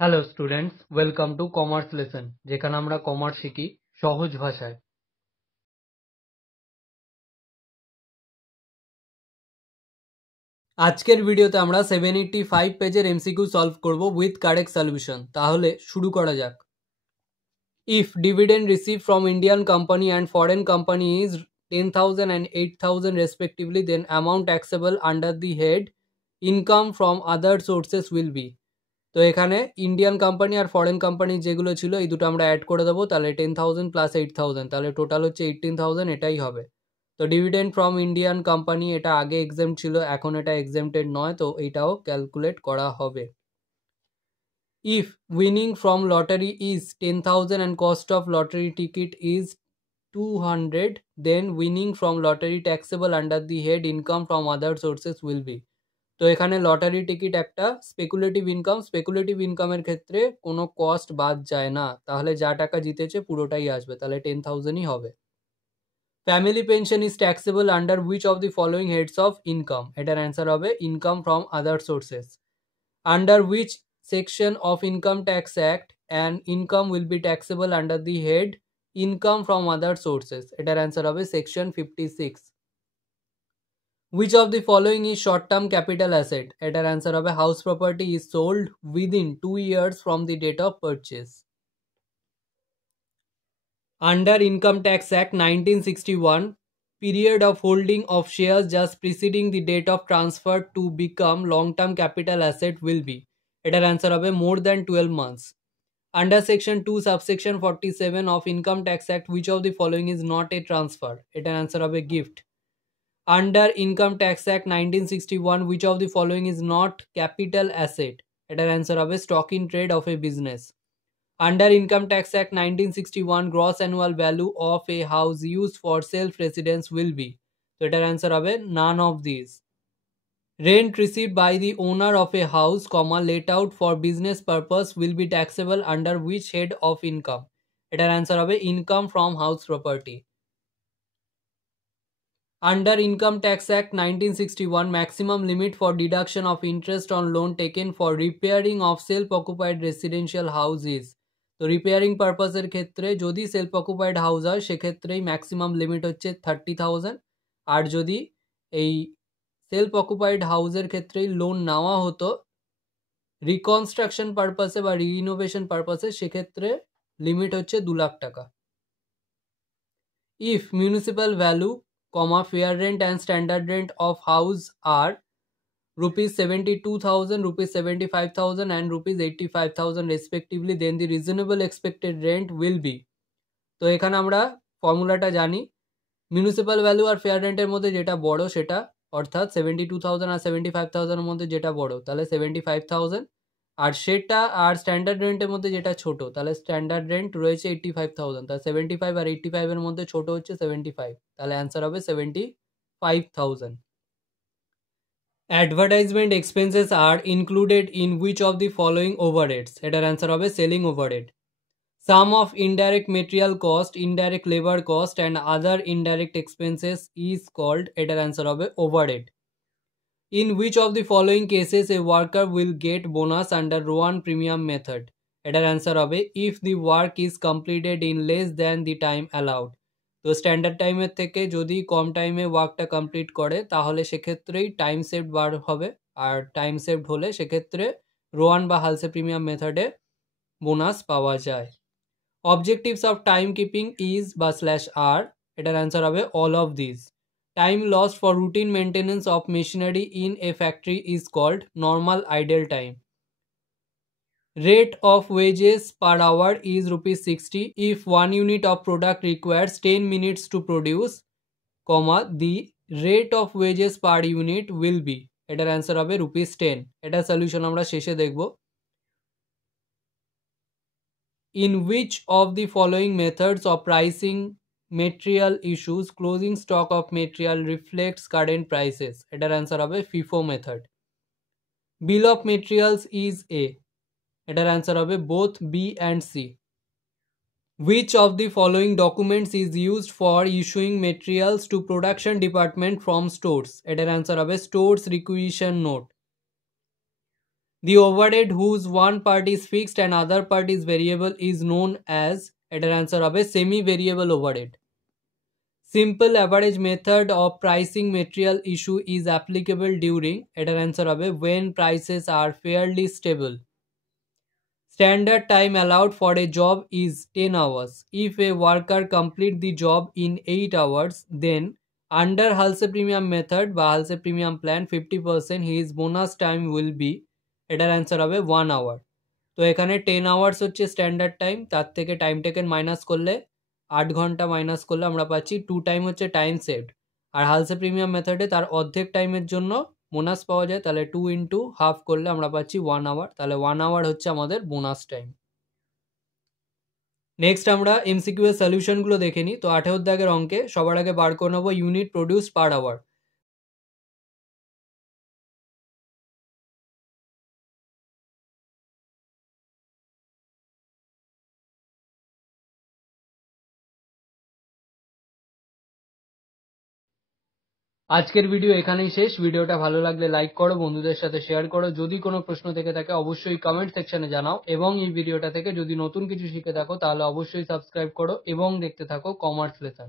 Hello students, welcome to commerce lesson, যেখানে আমরা কমার্স শিখি সহজ ভাষায়। আজকের ভিডিওতে আমরা 785 পেজের এমসিকিউ সলভ করব উইথ কারেক্ট সলিউশন। তাহলে শুরু করা যাক। If dividend receive from Indian company and foreign company is 10,000 and 8,000 respectively, then amount taxable under the head income from other sources will be। তো এখানে ইন্ডিয়ান কোম্পানি আর ফরেন কোম্পানি যেগুলো ছিল এই দুটো আমরা অ্যাড করে দেবো, তাহলে 10,000 প্লাস 8,000, তাহলে টোটাল হচ্ছে 18,000, এটাই হবে। তো ডিভিডেন্ড ফ্রম ইন্ডিয়ান কোম্পানি এটা আগে এক্সেম্ট ছিল, এখন এটা এক্সেম্পটেড নয়, তো এইটাও ক্যালকুলেট করা হবে। If winning from lottery is 10,000 and cost of lottery ticket is 200, then winning from lottery taxable under the head income from other sources will be। তো এখানে লটারি টিকিট একটা স্পেকুলেটিভ ইনকামের ক্ষেত্রে কোনো কস্ট বাদ যায় না, তাহলে যা টাকা জিতেছে পুরোটাই আসবে, তাহলে 10,000ই হবে। Family pension is taxable under which of the following heads of income? এটার অ্যান্সার হবে income from other sources. Under which section of income tax act and income will be taxable under the head income from other sources? এটার answer হবে section 56। Which of the following is short-term capital asset? এটার answer হবে house property is sold within 2 years from the date of purchase. Under Income Tax Act 1961, period of holding of shares just preceding the date of transfer to become long-term capital asset will be. এটার answer হবে more than 12 months. Under Section 2 subsection 47 of Income Tax Act, which of the following is not a transfer? এটার answer হবে gift. Under Income Tax Act 1961, which of the following is not capital asset? এটার answer হবে stock in trade of a business. Under Income Tax Act 1961, gross annual value of a house used for self-residence will be. তো এটার answer হবে none of these. Rent received by the owner of a house, let out for business purpose will be taxable under which head of income? এটার answer হবে income from house property. Under Income Tax Act 1961, maximum limit for deduction of interest on loan taken for repairing of self-occupied residential house is. তো রিপেয়ারিং পারপাসের ক্ষেত্রে যদি self occupied house হয় সেক্ষেত্রেই maximum limit হচ্ছে 30,000, আর যদি এই সেলফ অকুপাইড হাউসের ক্ষেত্রেই লোন নেওয়া হতো রিকনস্ট্রাকশন পারপাসে বা রিনোভেশন পারপাসে সেক্ষেত্রে লিমিট হচ্ছে 2 লাখ টাকা। If municipal value, fair rent and standard rent of house are rupees 72,000, rupees 75,000 and rupees 85,000 respectively, then the reasonable expected rent will be. তো এখানে আমরা ফর্মুলাটা জানি, মিউনিসিপ্যাল ভ্যালু আর ফেয়ার রেন্টের মধ্যে যেটা বড় সেটা, অর্থাৎ 72,000 আর 75,000 এর মধ্যে যেটা বড় তাহলে 75,000, আর সেটা আর স্ট্যান্ডার্ড রেন্টের মধ্যে যেটা ছোট তাহলে স্ট্যান্ডার্ড রেন্ট রয়েছে 85,000, তাহলে 75 আর 85 এর মধ্যে ছোট হচ্ছে 75, তাহলে অ্যান্সার হবে 75,000. Advertisement expenses are included in which of the following overheads? এটার অ্যান্সার হবে selling overhead. Sum of indirect material cost, indirect labour cost and other indirect expenses is called? এটার অ্যান্সার হবে overhead. In which of the following cases a worker will get bonus under Rowan premium method? এটার answer হবে if the work is completed in less than the time allowed. তো স্ট্যান্ডার্ড টাইমের থেকে যদি কম টাইমে ওয়ার্কটা কমপ্লিট করে তাহলে সেক্ষেত্রেই টাইম সেভড বার হবে, আর টাইম সেভড হলে সেক্ষেত্রে রোয়ান বা হালসে প্রিমিয়াম মেথডে বোনাস পাওয়া যায়। Objectives of time keeping is বা স্ল্যাশ আর? এটার অ্যান্সার হবে all of this. Time lost for routine maintenance of machinery in a factory is called normal idle time. Rate of wages per hour is rupees 60 if 1 unit of product requires 10 minutes to produce, the rate of wages per unit will be. এটার answer হবে rupees 10. এটার সলিউশন আমরা শেষে দেখব। In which of the following methods of pricing material issues closing stock of material reflects current prices? এটার answer হবে FIFO method. Bill of materials is a? এটার answer হবে both B and C. Which of the following documents is used for issuing materials to production department from stores? এটার answer হবে stores requisition note. The overhead whose one part is fixed and other part is variable is known as, এটার answer হবে semi variable overhead. Simple average method of pricing material issue is applicable during, এটার answer হবে when prices are fairly stable. Standard time allowed for a job is 10 hours. If a worker complete the job in 8 hours, then under Halse premium method বা Halse premium plan 50% his bonus time will be, এটার answer হবে 1 hour. তো এখানে 10 hours হচ্ছে standard time, তার থেকে time taken minus করলে 8 ঘন্টা মাইনাস করলে আমরা পাচ্ছি 2 টাইম হচ্ছে টাইম সেভড। আর হালসে প্রিমিয়াম মেথডে তার অর্ধেক টাইমের জন্য বোনাস পাওয়া যায়, তাহলে 2 ইন্টু হাফ করলে আমরা পাচ্ছি 1 আওয়ার, তাহলে 1 আওয়ার হচ্ছে আমাদের বোনাস টাইম। নেক্সট আমরা এমসিকিউ এর সলিউশনগুলো দেখে নিই। তো 18 দাগের অঙ্কে সবার আগে বার করে নেবো ইউনিট প্রডিউস পার আওয়ার। আজকের ভিডিও এখানেই শেষ। ভিডিওটা ভালো লাগলে লাইক করো, বন্ধুদের সাথে শেয়ার করো। যদি কোনো প্রশ্ন থেকে থাকে অবশ্যই কমেন্ট সেকশনে জানাও, এবং এই ভিডিওটা থেকে যদি নতুন কিছু শিখে থাকো তাহলে অবশ্যই সাবস্ক্রাইব করো এবং দেখতে থাকো কমার্স লেসন।